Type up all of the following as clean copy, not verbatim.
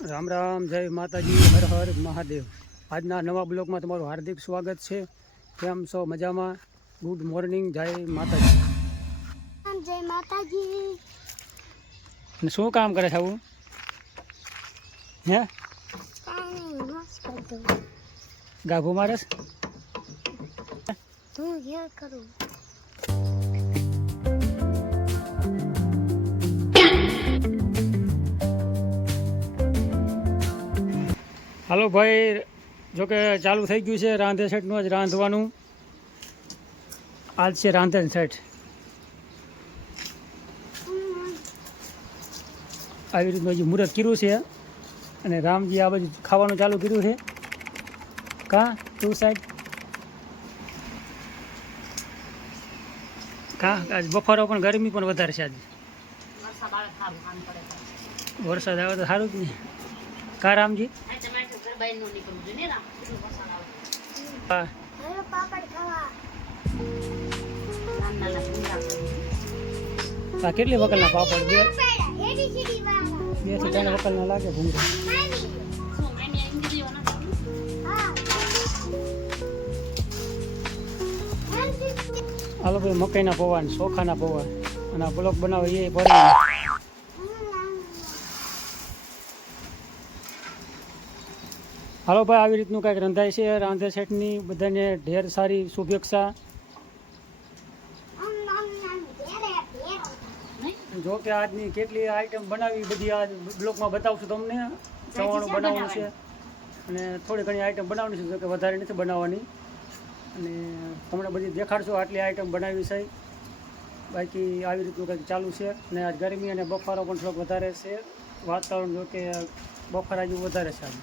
રામ રામ, જય માતાજી, હર હર મહાદેવ। આજના નવા બ્લોગમાં તમારું હાર્દિક સ્વાગત છે। કેમ છો? મજામાં? ગુડ મોર્નિંગ, જય માતાજી। જય માતાજી। શું કામ કરે છે આવું? હે ગાભો મારસ? હું ઘેર કરું। હાલો ભાઈ, જોકે ચાલુ થઈ ગયું છે રાંધે સેટનું જ રાંધવાનું। આજ છે રાંધણ સેટ। આવી રીતનું હજી મુહૂર્ત કર્યું છે અને રામજી આ બાજુ ખાવાનું ચાલુ કર્યું છે। કા ટુ સાઈડ કા આજ બફારો પણ ગરમી પણ વધારે છે। આજે વરસાદ આવે તો સારું જ ને। કા રામજી? હા, કેટલી વકલના પાપડ? બે થી ત્રણ વકલના લાગે ભૂંગળા। હાલો ભાઈ, મકાઈના પૌવા, ચોખાના પૌવા અને આ બ્લોક બનાવે એ ભરી। હાલો ભાઈ, આવી રીતનું કંઈક રંધાય છે રાંધે સેટની। બધાને ઢેર સારી શુભેચ્છા। જો કે આજની કેટલી આઈટમ બનાવી બધી આજ બ્લોકમાં બતાવશું તમને। ચવાણું બનાવવાનું છે અને થોડી ઘણી આઈટમ બનાવવાની છે, જો કે વધારે નથી બનાવવાની અને તમને બધી દેખાડશું આટલી આઈટમ બનાવી છે। બાકી આવી રીતનું કંઈક ચાલુ છે અને આજ ગરમી અને બફારો પણ થોડોક વધારે છે। વાતાવરણ જો કે બફારા જેવું વધારે છે આજે।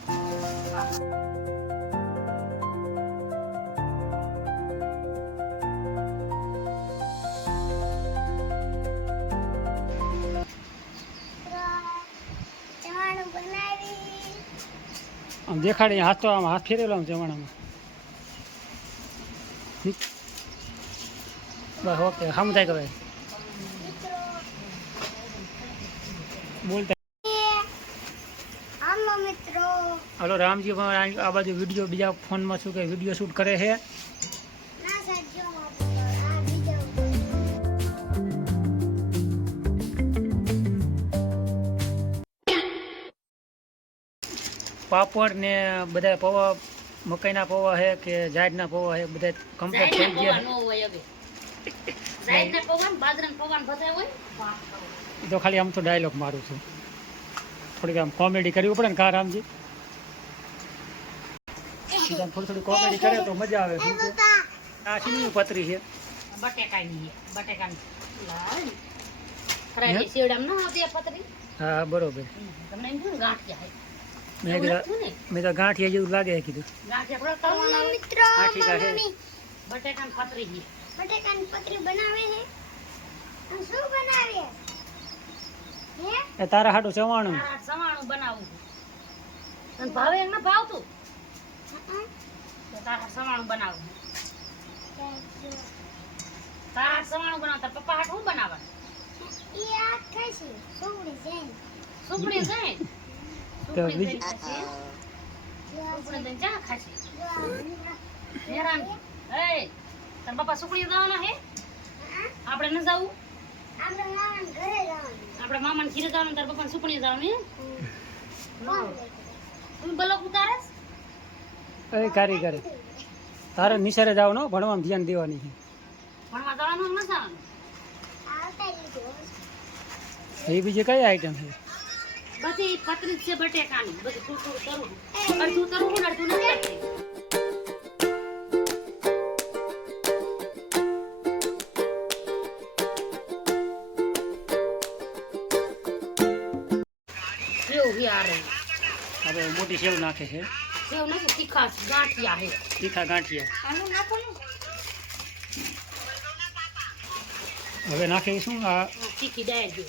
આમ દેખાડી હાથ તો આમ હાથ ફેરેલો આમ જમણામાં। બસ ઓકે, સમજાય કે ભાઈ બોલતા। હાલો રામજી આ બાજુ વિડીયો બીજા ફોનમાં શું કે વિડીયો શૂટ કરે છે। પાપડ ને બધા પૌવા, મકાઈના પૌવા છે કે જાડના પૌવા છે, બધા કમ્પ્લીટ થઈ ગયા। તો ખાલી આમ તો ડાયલોગ મારું છું, થોડીક આમ કોમેડી કરવી પડે ને કા રામજી? થોડી કોમેડી કરે તો મજા આવે। શું છે આ શીની પતરી છે? હા બરોબર। મેં તો ગાંઠિયા જેવું લાગે કીધું। તારા હાટું ચવાણું બનાવું ભાવે ન ભાવતું તારા સવાણું બનાવું। તારા સવાણું બનાવતા પપ્પા હાટ હું બનાવવા? સુપડી જાય તો બીજી પપ્પા સુકડી જવાના હે? આપણે ન જવું? આપણે મામાને ઘીરે જવાનું, તાર પપ્પા સુકડી જવાનું? તું બલક ઉતારે કારીગર તારે નિશાળે જવાનું, ભણવામાં ધ્યાન દેવાની છે। ભણવા જવાનું ન જવાનું? એ બીજી કઈ આઈટમ છે? બધી પતરી છે બટેકાની, બધી થોડું કરું, અડધું કરું ને અડધું નથી કરતી। હવે મોટી સેવ નાખે છે। સેવ નથી, તીખા ગાંઠિયા છે। તીખા ગાંઠિયા હવે નાખે શું? આ તીખી દાળ જો,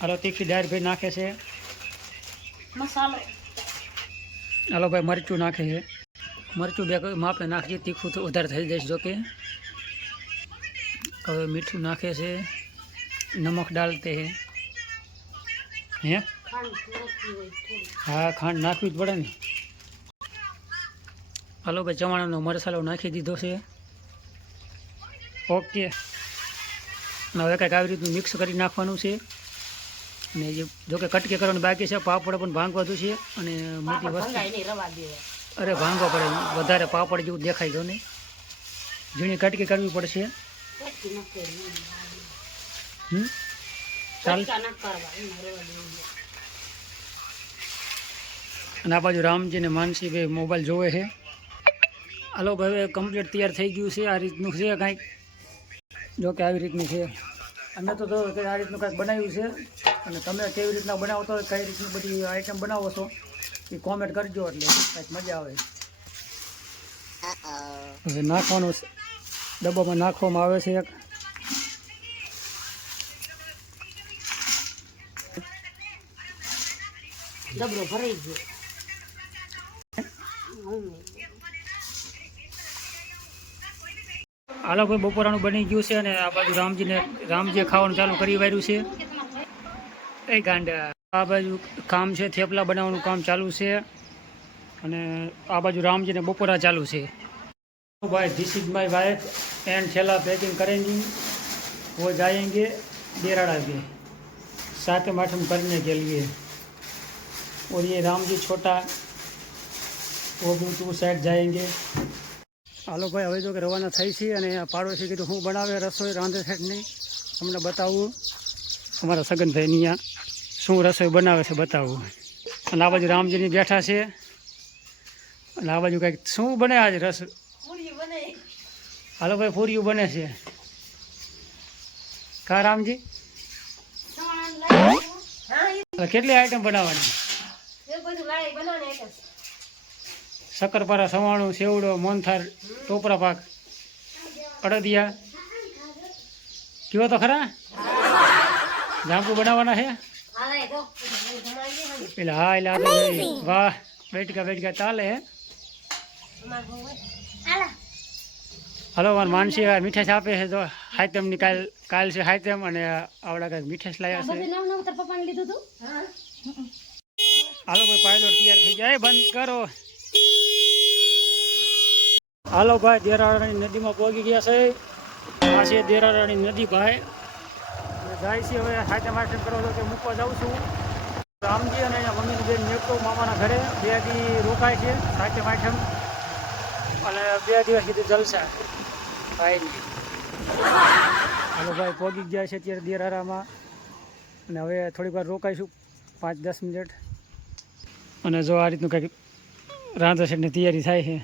હાલો તીખી દાળ ભાઈ નાખે છે। મસાલો હાલો ભાઈ મરચું નાખે છે। મરચું બે માપે નાખજે, તીખું તો વધારે થઈ જશે। જોકે હવે મીઠું નાખે છે, નમક ડાલતે હે। હે ખાંડ નાખી હોય થોડી. હા ખાંડ નાખવી જ પડે ને. હાલો ભાઈ ચવાણાનો મસાલો નાખી દીધો છે. ઓકે અને હવે કંઈક આવી રીતનું મિક્સ કરી નાખવાનું છે. અને જે જોકે કટકી કરવાની બાકી છે, પાપડ પણ ભાંગવાનું છે. અને મોટી પાપડ વસ્તુ ભંગાય નહીં, રવા દેવાય. અરે ભાંગવા પડે, વધારે પાપડ જેવું દેખાય તો ને ઝીણી કટકી કરવી પડશે. કટકી ન કરવી. ચાલ. કટકા ન કરવા, એમાં રવા દેવું. અને આ બાજુ રામજી ને માનસી ભાઈ મોબાઈલ જોવે છે. હાલો ભાઈ હવે કમ્પ્લીટ તૈયાર થઈ ગયું છે. આ રીતનું છે કાંઈક, જો કે આવી રીતનું છે. અમે તો આ રીતનું કાંઈક બનાવ્યું છે. અને તમે કેવી રીતના બનાવો તો કઈ રીતની બધી આઈટમ બનાવો છો એ કોમેન્ટ કરજો, એટલે કાંઈક મજા આવે. હવે નાખવાનું ડબ્બામાં નાખવામાં આવે છે. એક ડબરો ભરાઈ ગયો. હાલો ભાઈ બપોરાનું બની ગયું છે. અને આ બાજુ રામજીએ ખાવાનું ચાલુ કરી વાર્યું છે. એ ગાંડા આ બાજુ કામ છે, થેપલા બનાવવાનું કામ ચાલુ છે. અને આ બાજુ રામજીને બપોરા ચાલુ છે. भाई this is my wife and थैला पैकिंग करेंगी, वो जाएंगे डेराड़ा के साथ माठम करने के लिए. और ये राम जी छोटा वो भी टू साइड जाएंगे. હાલો ભાઈ હવે જો કે રવાના થઈ છે. અને પાડોશી કીધું હું બનાવે રસોઈ રાંધે છે નહીં તમને બતાવું. અમારા સગનભાઈની અહીંયા શું રસોઈ બનાવે છે બતાવું. અને આ બાજુ રામજીની બેઠા છે. અને આ બાજુ કંઈક શું બને આજે રસોઈ. હાલો ભાઈ પૂરીયું બને છે. કા રામજી કેટલી આઈટમ બનાવવાની. શક્કરપારા, સવાણું, સેવડો, મોનથાર, ટોપરા પાક, અડદિયા કયો તો ખરા. જાંબુ બનાવવાના છે પેલા. હા એટલે આપણે વાહ બેટકા ચાલે હે. હલો મારે માનસી મીઠાશ આપે છે. તો હાઈતમની કાલ છે હાઈતમ, અને આવડા કંઈક મીઠાશ લાવ્યા છે. હાલો ભાઈ પાયલોટ તૈયાર થઈ જાય, બંધ કરો. હાલો ભાઈ દેરાળાની નદીમાં પહોંચી ગયા છે. આ છે દેરાળાની નદી ભાઈ. જાય છે હવે હાઈતમ કરવા તો મૂકવા જાઉં છું. રામજી અને મમ્મીની બેન મેકતો મામાના ઘરે 2 દી રોકાય છે હાઈતમ અને 2 દિવસ કીધું જલસા ભાઈ. હાલો ભાઈ પહોંચી ગયા છે અત્યારે દેરાળામાં. અને હવે થોડીક વાર રોકાઈશું 5-10 મિનિટ. અને જો આ રીતનું કંઈક રાંધણસેટની તૈયારી થાય છે.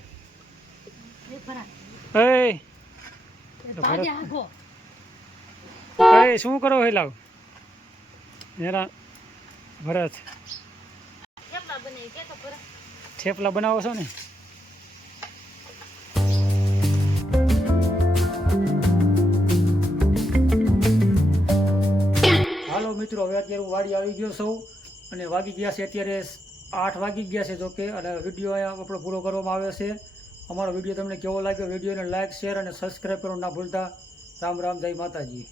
શું કરો હે લાવ હેરા ભરત થેપલા બનાવો છો ને. હાલો મિત્રો હવે અત્યારે હું વાડી આવી ગયો છું. અને વાગી ગયા છે અત્યારે 8 વાગી ગયા છે. જોકે અને વિડીયો અહીંયા આપણો પૂરો કરવામાં આવ્યો છે. અમારો વિડીયો તમને કેવો લાગ્યો, વિડીયોને લાઇક, શેર અને સબસ્ક્રાઈબ કરવાનું ના ભૂલતા. રામ રામ, જય માતાજી.